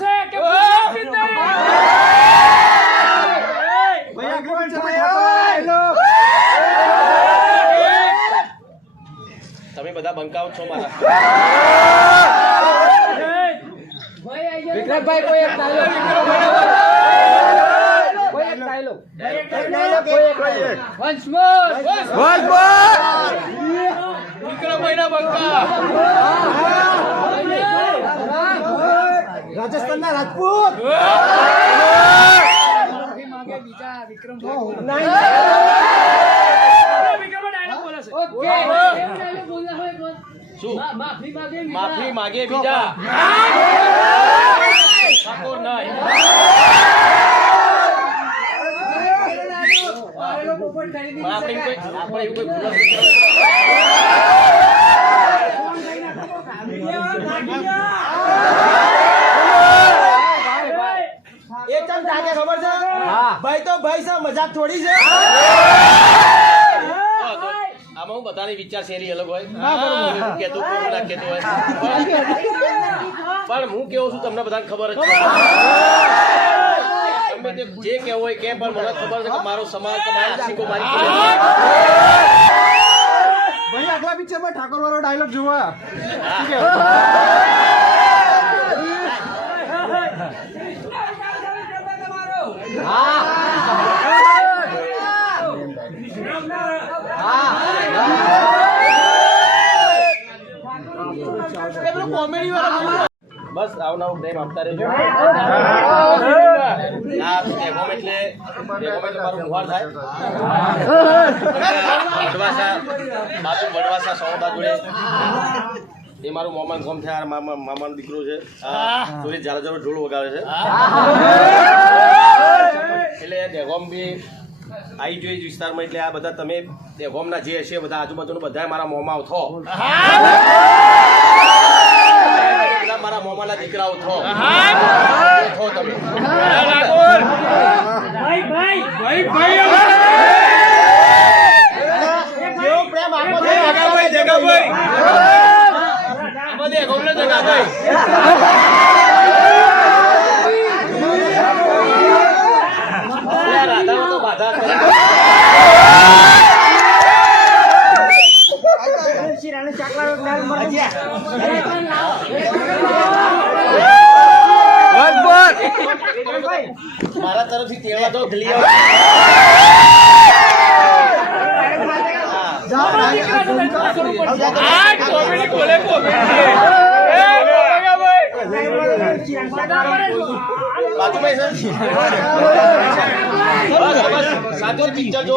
છે કે પૂછાતી જ નહીં. ભાઈ આગળ તમે બધા બંકાવ છો મારા. વિક્રમભાઈ કોઈ એક ડાયલોગ વન્સ મોર વિક્રમભાઈના બંકા. રાજસ્થાનના રાજપૂત શું માફી માગે બીજા ઠાકોર નહીં. આપણે એવું કોઈ ભૂલ ખબર છે ભાઈ તો ભાઈ છે મજાક થોડી છે આમાં હું બધાની વિચાર શૈલી અલગ હોય. કેતું કોઈ ના કેતું હોય પણ હું કેવું છું તમને બધાને ખબર જ છે. તમે જે કેવું હોય કે પણ મને ખબર છે કે મારો સમાજ તમારા શીખો મારી ભાઈ આગલા પિક્ચરમાં ઠાકોર વાળો ડાયલોગ જોવા બસ આવું પ્રેમ આપતા રહેજો. આ એગોમ એટલે મારું વ્યવહાર થાય. વડવાસા સોમદા જોડે એ મારું મોમાન ગોમ થયા. મામાનો દીકરો છે. સુરેશ જાડેજા ઢોલ વગાડે છે એટલે દેગોમ બી આવી જોઈએ વિસ્તારમાં. એટલે આ બધા તમે દેગોમના જે હશે બધા આજુબાજુનું બધા મારા મોંમાં થો. મારા મોમાના દીકરાઓ થો તમે. રાધા તો બાધા મારા તરફથી તેવા તો ગલી બાજુભાઈ સર પિક્ચર જો